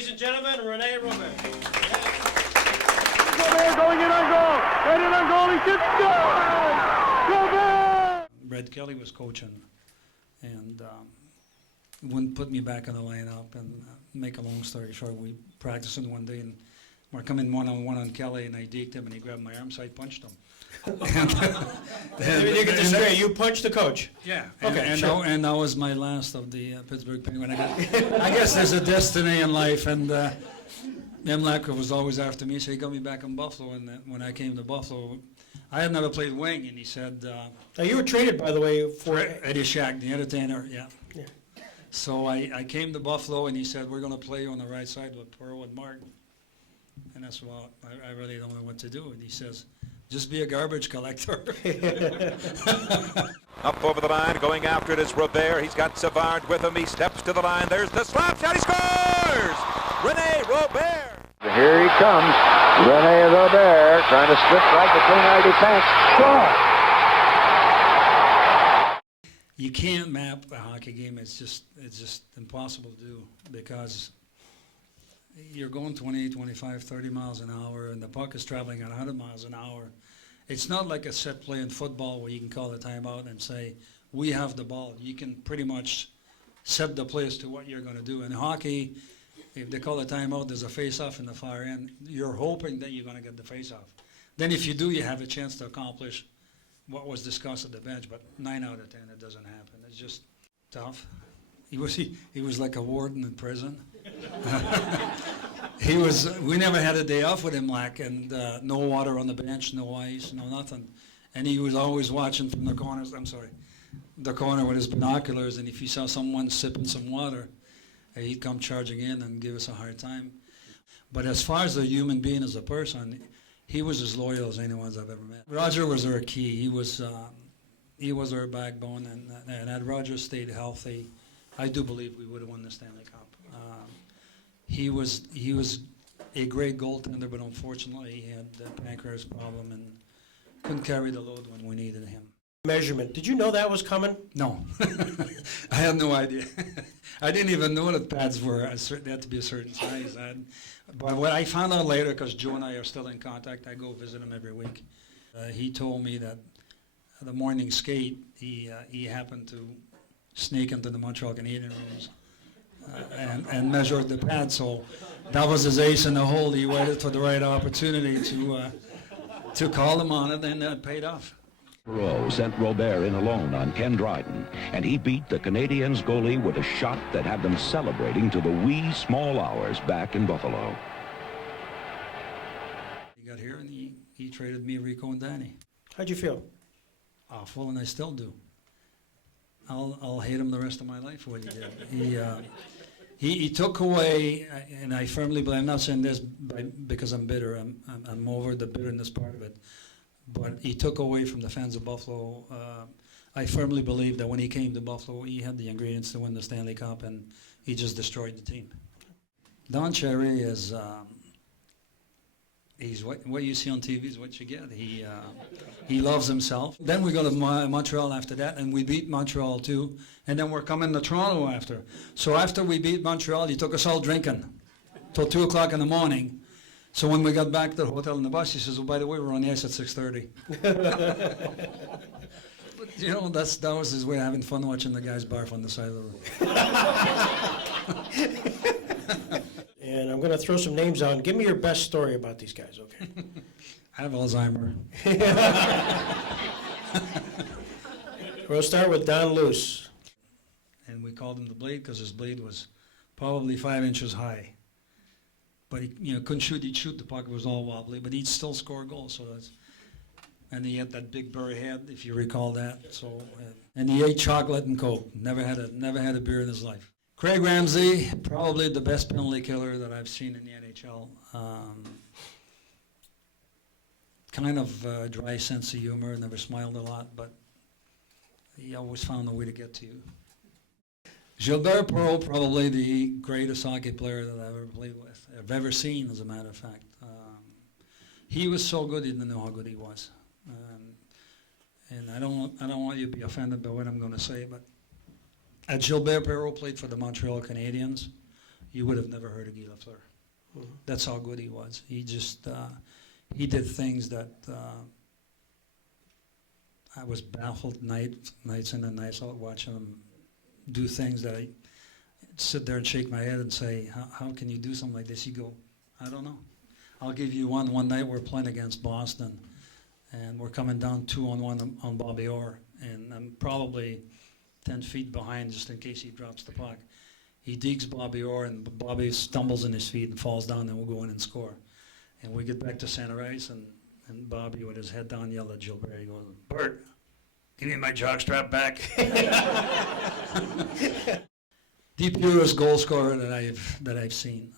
ladies and gentlemen, Rene Robert. Robert going in on goal. Right in on goal. He should score. Robert! Brad Kelly was coaching, and wouldn't put me back in the lineup. And make a long story short, we practicing one day, and we're coming one-on-one on Kelly, and I deked him, and he grabbed my arm, so I punched him. Let me get this straight. You punched the coach. Yeah. Okay, And, sure. and that was my last of the Pittsburgh Penguins. I guess there's a destiny in life, and Imlach was always after me, so he got me back in Buffalo. And when I came to Buffalo, I had never played wing, and he said, Now, you were traded, by the way, for Eddie Shack, the entertainer, yeah. Yeah. So I came to Buffalo, and he said, we're going to play on the right side with Pearl and Martin. And that's what I really don't know what to do. And he says, just be a garbage collector. Up over the line, going after it is Robert. He's got Savard with him. He steps to the line. There's the slap shot. He scores! Rene Robert. Here he comes. Rene Robert trying to slip right between our defense. Score! You can't map a hockey game. It's just impossible to do because you're going 20, 25, 30 miles an hour, and the puck is traveling at 100 miles an hour. It's not like a set play in football where you can call a timeout and say, we have the ball. You can pretty much set the play as to what you're going to do. In hockey, if they call a timeout, there's a face-off in the far end. You're hoping that you're going to get the face-off. Then if you do, you have a chance to accomplish what was discussed at the bench, but 9 out of 10, it doesn't happen. It's just tough. He was like a warden in prison. We never had a day off with him, and no water on the bench, no ice, no nothing. And he was always watching from the corners, the corner with his binoculars, and if he saw someone sipping some water, he'd come charging in and give us a hard time. But as far as a human being as a person, he was as loyal as anyone I've ever met. Roger was our key. He was our backbone, and had Roger stayed healthy, I do believe we would have won the Stanley Cup. He was a great goaltender, but unfortunately he had a pancreas problem and couldn't carry the load when we needed him. measurement. Did you know that was coming? No, I had no idea. I didn't even know that pads were they had to be a certain size. But what I found out later, because Joe and I are still in contact, I go visit him every week. He told me that the morning skate, he happened to sneak into the Montreal Canadian rooms and measured the pad. So that was his ace in the hole. He waited for the right opportunity to call him on it, and that paid off. Perreault sent Robert in alone on Ken Dryden, and he beat the Canadiens goalie with a shot that had them celebrating to the wee small hours back in Buffalo. He got here and he traded me, Rico, and Danny. How'd you feel? Awful, and I still do. I'll hate him the rest of my life for what he did. He took away, and I firmly believe, I'm not saying this because I'm bitter, I'm over the bitterness part of it, but he took away from the fans of Buffalo. I firmly believe that when he came to Buffalo, he had the ingredients to win the Stanley Cup, and he just destroyed the team. Don Cherry is, he's what you see on TV is what you get. He loves himself. Then we go to Montreal after that, and we beat Montreal too. And then we're coming to Toronto after. So after we beat Montreal, he took us all drinking till 2 o'clock in the morning. So when we got back to the hotel in the bus, he says, "Oh, by the way, we're on the ice at 6:30." But, you know, that was his way of having fun, watching the guys barf on the side of the room. And I'm going to throw some names out. Give me your best story about these guys, okay? I have Alzheimer. We'll start with Don Luce. And we called him the Blade because his blade was probably 5 inches high. But he couldn't shoot. He'd shoot the puck. It was all wobbly, but he'd still score goals. So and he had that big burr head, if you recall that. So and he ate chocolate and Coke. Never had a beer in his life. Craig Ramsey, probably the best penalty killer that I've seen in the NHL. Kind of dry sense of humor. Never smiled a lot, but he always found a way to get to you. Gilbert Perreault, probably the greatest hockey player that I've ever played with, I've ever seen, as a matter of fact. He was so good, he didn't know how good he was. And I don't want you to be offended by what I'm going to say, but Gilbert Perreault played for the Montreal Canadiens. you would have never heard of Guy Lafleur. That's how good he was. He just, he did things that I was baffled nights in and nights out watching him do things that I sit there and shake my head and say, how can you do something like this? You go, I don't know. I'll give you one. One night we're playing against Boston, and we're coming down 2-on-1 on Bobby Orr, and I'm probably 10 feet behind just in case he drops the puck. He digs Bobby Orr, and Bobby stumbles in his feet and falls down, and we'll go in and score. And we get back to center ice, and Bobby, with his head down, yelled at Gilbert. He goes, "Bert, give me my jockstrap back." The purest goal scorer that I've seen.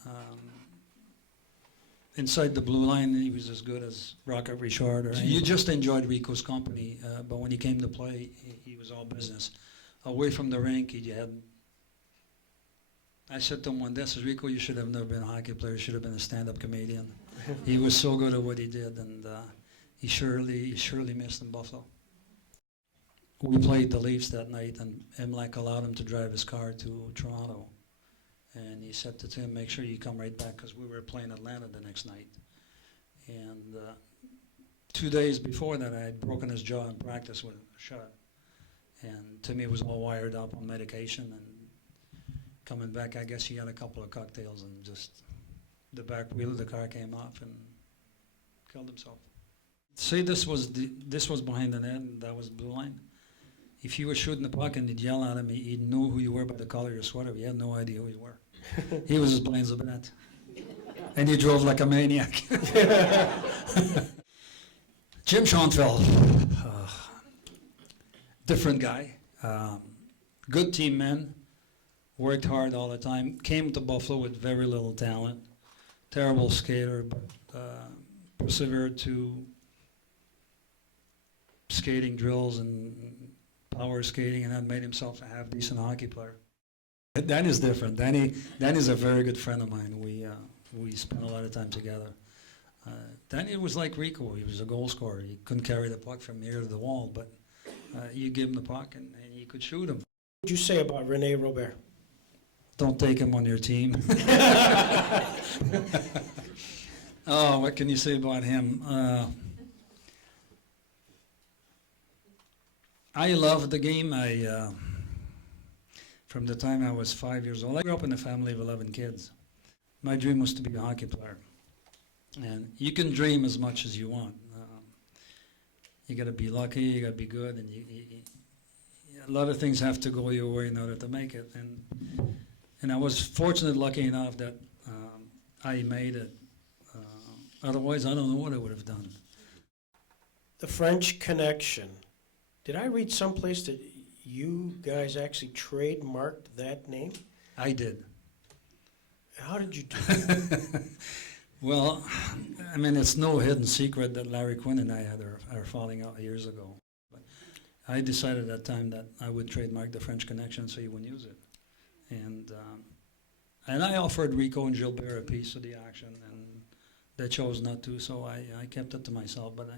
Inside the blue line, he was as good as Rocket Richard. You just enjoyed Rico's company, but when he came to play, he was all business. Away from the rink, he had. I said to him one day, I said, "Rico, you should have never been a hockey player. You should have been a stand-up comedian." He was so good at what he did, and he surely missed in Buffalo. We played the Leafs that night, and Imlach allowed him to drive his car to Toronto. And he said to Tim, "Make sure you come right back," because we were playing Atlanta the next night. And 2 days before that, I had broken his jaw in practice with a shot. And Timmy was all wired up on medication, and coming back, I guess he had a couple of cocktails, and just the back wheel of the car came off and killed himself. Say this was behind the net, and that was blue line. If you were shooting the puck and he'd yell at him, he'd know who you were by the color of your sweater. He had no idea who you were. He was as plain as a bat. And he drove like a maniac. Jim Schoenfeld, different guy. Good team man, worked hard all the time, came to Buffalo with very little talent, terrible skater, but persevered to skating drills and power skating, and that made himself a half-decent hockey player. Danny's different. Danny's a very good friend of mine. We spent a lot of time together. Danny was like Rico. He was a goal scorer. He couldn't carry the puck from here to the wall, but you give him the puck and you could shoot him. What would you say about Rene Robert? Don't take him on your team. Oh, what can you say about him? I loved the game. From the time I was 5 years old, I grew up in a family of 11 kids. My dream was to be a hockey player. And you can dream as much as you want. You got to be lucky, you got to be good, and a lot of things have to go your way in order to make it. And I was fortunate, lucky enough that I made it. Otherwise, I don't know what I would have done. The French Connection. Did I read someplace that you guys actually trademarked that name? I did. How did you do that? Well, I mean, it's no hidden secret that Larry Quinn and I had our falling out years ago. But I decided at that time that I would trademark the French Connection so he wouldn't use it. And I offered Rico and Gilbert a piece of the action, and they chose not to, so I kept it to myself. But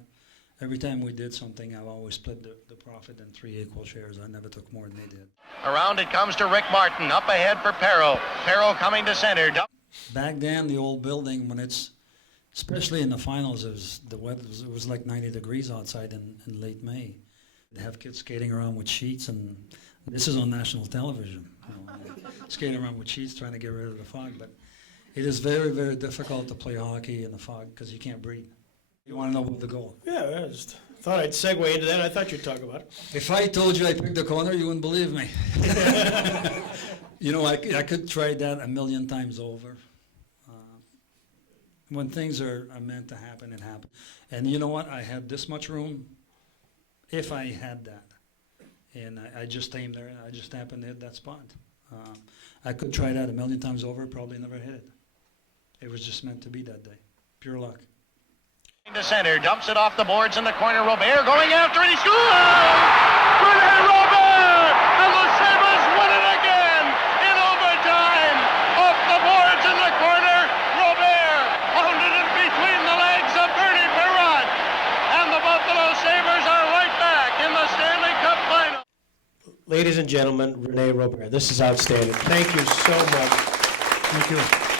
every time we did something, I always split the profit in 3 equal shares. I never took more than they did. Around it comes to Rick Martin, up ahead for Perro. Perro coming to center. Back then, the old building, when it's, especially in the finals, the weather was like 90 degrees outside in late May. They have kids skating around with sheets, and this is on national television. Skating around with sheets, trying to get rid of the fog. But it is very, very difficult to play hockey in the fog because you can't breathe. You want to know about the goal? Yeah, I just thought I'd segue into that. I thought you'd talk about it. If I told you I picked the corner, you wouldn't believe me. You know, I could try that a million times over. When things are meant to happen, it happens. And you know what? I had this much room. If I had that, and I just aimed there, and I just happened to hit that spot. I could try that a million times over, probably never hit it. It was just meant to be that day. Pure luck. To center, dumps it off the boards in the corner. Robert going after it. He scores! Rene Robert! And the Sabres win it again in overtime. Off the boards in the corner. Robert pounded it between the legs of Bernie Perrot. And the Buffalo Sabres are right back in the Stanley Cup final. Ladies and gentlemen, Rene Robert. This is outstanding. Thank you so much. Thank you.